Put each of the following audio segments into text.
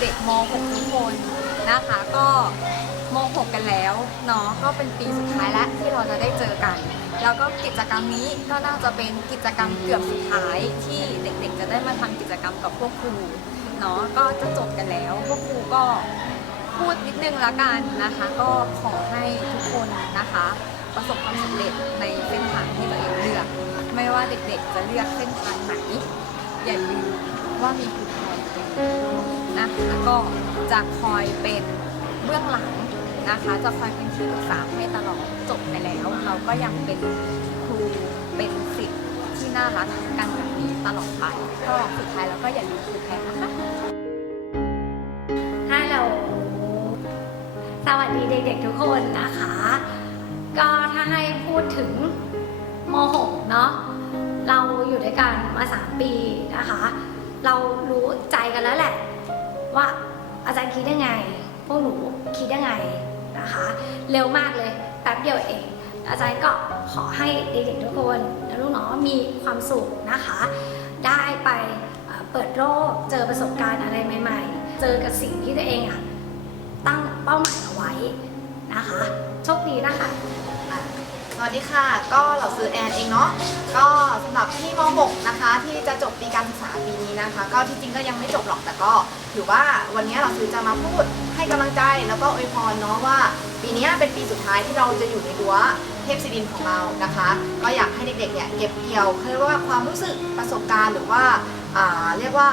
เด็กๆม .6 ทุกคนนะคะ ก็ม .6 กันแล้วเนาะก็เป็นปีสุดท้ายแล้วที่เราจะได้เจอกัน แล้วก็กิจกรรมนี้ก็น่าจะเป็นกิจกรรมเกือบสุดท้ายที่เด็กๆ จะได้มาทำกิจกรรมกับพวกครูเนาะก็จะจบกันแล้ว พวกครูก็พูดนิดนึงละกันนะคะ ก็ขอให้ทุกคนนะคะ ประสบความสำเร็จในเส้นทางที่ตัวเองเลือก ไม่ว่าเด็กๆ จะเลือกเส้นทางไหนอย่าลืมว่ามีครูคอยอยู่นะคะก็จะคอยเป็นเบื้องหลังนะคะ จะคอยเป็นที่ปรึกษาให้ตลอดจบไปแล้ว เราก็ยังเป็นครูเป็นสิทธิ์ที่น่ารักกันแบบนี้ตลอดไปก็สุดท้ายแล้วก็อย่าลืมครูแพงนะคะฮัลโหลสวัสดีเด็กๆทุกคนนะคะ ก็ถ้าให้พูดถึงม .6 เนาะเราอยู่ด้วยกันมา 3 ปีนะคะ เรารู้ใจกันแล้วแหละ ว่าอาจารย์คิดยังไง พวกหนูคิดยังไงนะคะ เร็วมากเลยแป๊บเดียวเอง อาจารย์ก็ขอให้เด็กๆทุกคนและลูกน้องมีความสุขนะคะ ได้ไปเอ่อเปิดโลกเจอประสบการณ์อะไรใหม่ ๆ เจอกับสิ่งที่ตัวเองอะตั้งเป้าหมายเอาไว้นะคะโชคดีนะคะ สวัสดีค่ะ ก็เราซื้อแอนเองเนาะ ก็สำหรับที่ม .6 นะคะ ที่จะจบปีการศึกษาปีนี้นะคะ ก็ที่จริงก็ยังไม่จบหรอกแต่ก็ถือว่าวันนี้เราซื้อจะมาพูดให้กำลังใจแล้วก็อวยพรเนาะว่า ปีนี้เป็นปีสุดท้ายที่เราจะอยู่ในรั้วเทพศิรินของเรานะคะ ก็อยากให้เด็กๆเนี่ยเก็บเกี่ยวเรียกว่าความรู้สึกประสบการณ์หรือว่าเรียกว่า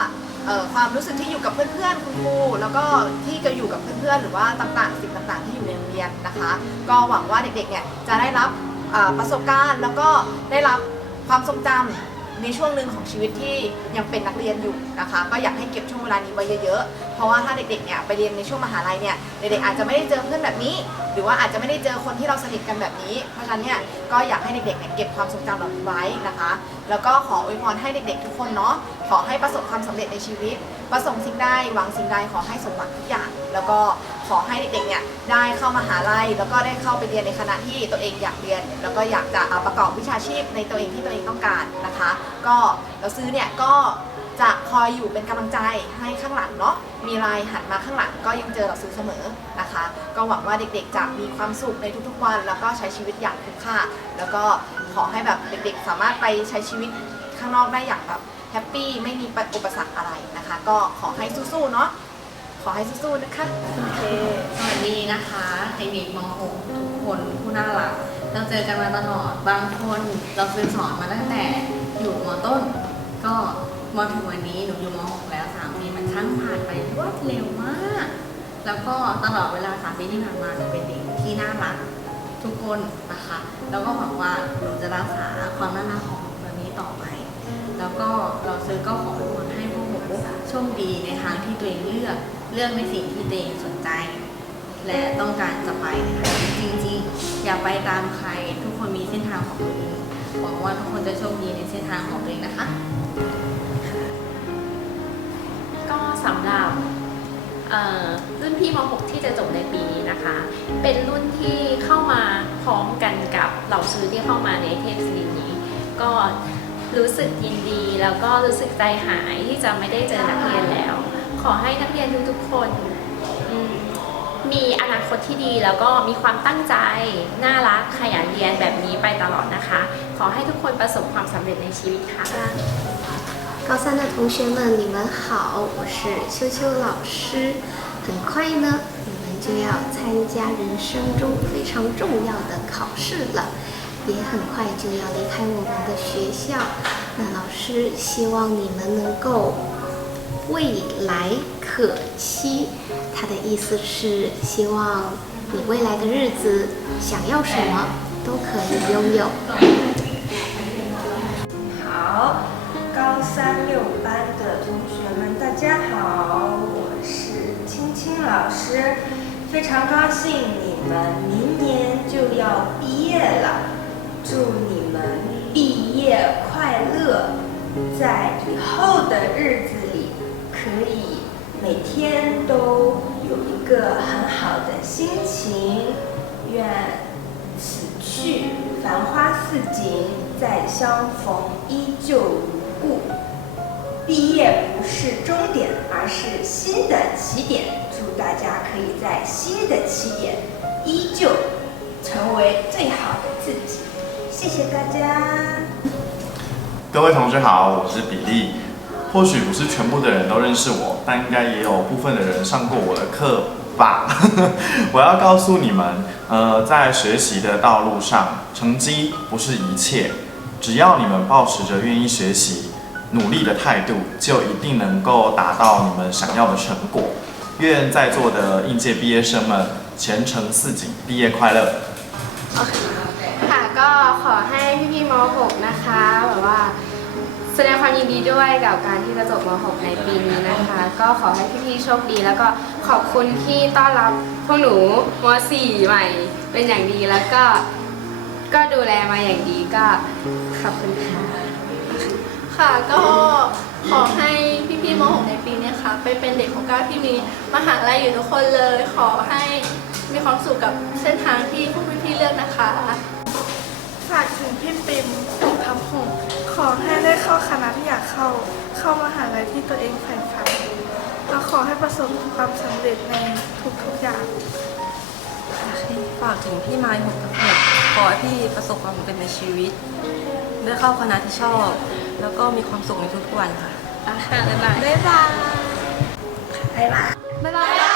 ความรู้สึกที่อยู่กับเพื่อนๆคุณครูแล้วก็ที่จะอยู่กับเพื่อนๆหรือว่าต่างๆสิ่งต่างๆที่อยู่ในโรงเรียนนะคะ ก็หวังว่าเด็กๆเนี่ยจะได้รับ อ่าประสบการณ์ แล้วก็ได้รับความทรงจำในช่วงหนึ่งของชีวิตที่ยังเป็นนักเรียนอยู่นะคะ ก็อยากให้เก็บช่วงเวลานี้ไว้เยอะๆ เพราะว่าถ้าเด็กๆเนี่ยไปเรียนในช่วงมหาลัยเนี่ยเด็กๆอาจจะไม่ได้เจอเพื่อนแบบนี้ หรือว่าอาจจะไม่ได้เจอคนที่เราสนิทกันแบบนี้ เพราะฉะนั้นเนี่ยก็อยากให้เด็กๆเนี่ยเก็บความทรงจำเหล่านี้ไว้นะคะ แล้วก็ขออวยพรให้เด็กๆ ทุกคนเนาะขอให้ประสบความสำเร็จในชีวิต ประสงค์สิ่งใดหวังสิ่งใดขอให้สมหวังทุกอย่าง แล้วก็ ขอให้เด็กๆเนี่ยได้เข้ามหาลัย แล้วก็ได้เข้าไปเรียนในคณะที่ตัวเองอยากเรียน แล้วก็อยากจะประกอบวิชาชีพในตัวเองที่ตัวเองต้องการนะคะ ก็เราซื้อเนี่ยก็จะคอยอยู่เป็นกำลังใจให้ข้างหลังเนาะ มีอะไรหันมาข้างหลังก็ยังเจอเราซื้อเสมอนะคะ ก็หวังว่าเด็กๆจะมีความสุขในทุกๆวัน แล้วก็ใช้ชีวิตอย่างคุ้มค่า แล้วก็ขอให้แบบเด็กๆ สามารถไปใช้ชีวิตข้างนอกได้อย่างแบบแฮปปี้ไม่มีอุปสรรคอะไรนะคะ ก็ขอให้สู้ๆเนาะ อให้สู้ๆนะคะ โอเค สวัสดีนะคะเด็กๆม .6 ทุกคนผู้น่ารัก เราเจอกันมาตลอด บางคนเราเคยสอนมาตั้งแต่อยู่ม ต้น ก็มถึงวันนี้หนูอยู่ม .6 แล้วสามปีมันช่างผ่านไปรวดเร็วมาก แล้วก็ตลอดเวลาสามปีที่ผ่านมาหนูเป็นเด็กที่น่ารักทุกคนนะคะ แล้วก็หวังว่าหนูจะรักษาความน่ารักของหนูแบบนี้ต่อไป แล้วก็เราซื้อก็ขออวยพรให้พวกหนูโชคดีในทางที่ตัวเองเลือก เลือกในสิ่งที่ตัวเองสนใจ และต้องการจะไปนะคะจริงๆ อย่าไปตามใคร ทุกคนมีเส้นทางของตัวเองหวังว่าทุกคนจะโชคดีในเส้นทางของตัวเองนะคะ ก็สำหรับรุ่นพี่ม .6 ที่จะจบในปีนี้นะคะ เป็นรุ่นที่เข้ามาพร้อมกันกับเหล่าซื้อที่เข้ามาในเทพศิรินนี้ ก็รู้สึกยินดีแล้วก็รู้สึกใจหายที่จะไม่ได้เจอนักเรียนแล้ว อให้นักเรียนทุกๆคนอืมมีอนาคตที่ดีแล้วก็มีความตั้งใจ น่ารักขยันเรียนแบบนี้ไปตลอดนะคะ ขอให้ทุกคนประสบความสำเร็จในชีวิตค่ะ 高三的同学们，你们好，我是秋秋老师。很快呢，你们就要参加人生中非常重要的考试了，也很快就要离开我们的学校。那老师希望你们能够 未来可期，他的意思是希望你未来的日子想要什么都可以拥有。好，高三六班的同学们，大家好，我是青青老师，非常高兴你们明年就要毕业了，祝你们毕业快乐，在以后的日子可以每天都有一个很好的心情，愿此去繁花似锦，再相逢依旧如故。毕业不是终点，而是新的起点。祝大家可以在新的起点依旧成为最好的自己。谢谢大家。各位同学好，我是比利。或许不是全部的人都认识我，但应该也有部分的人上过我的课吧。我要告诉你们，呃，在学习的道路上，成绩不是一切。只要你们保持着愿意学习、努力的态度，就一定能够达到你们想要的成果。愿在座的应届毕业生们前程似锦，毕业快乐！ ค่ะก็ขอให้พี่ๆม .6 นะคะแบบว่า แสดงความยินดีด้วยกับการที่จะจบม .6 ในปีนี้นะคะ ก็ขอให้พี่ๆโชคดี แล้วก็ขอบคุณที่ต้อนรับพวกหนูม .4 ใหม่เป็นอย่างดีแล้วก็ก็ดูแลมาอย่างดีก็ขอบคุณค่ะค่ะก็ขอให้พี่ๆม .6 ในปีนี้ค่ะไปเป็นเด็กของก้าวที่มีมหาลัยอยู่ทุกคนเลย ขอให้มีความสุขกับเส้นทางที่พวกพี่ๆเลือกนะคะฝากถึงพี่ปิมถึงทับหง ขอให้ได้เข้าคณะที่อยากเข้า เข้ามหาลัยที่ตัวเองใฝ่ฝันแล้วขอให้ประสบความสำเร็จในทุกๆอย่าง ฝากถึงพี่ไม้หกกับหกขอให้พี่ประสบความสำเร็จในชีวิต ได้เข้าคณะที่ชอบ แล้วก็มีความสุขในทุกๆวันค่ะค่ะบ๊ายบาย บ๊ายบาย บ๊ายบายบ๊ายบาย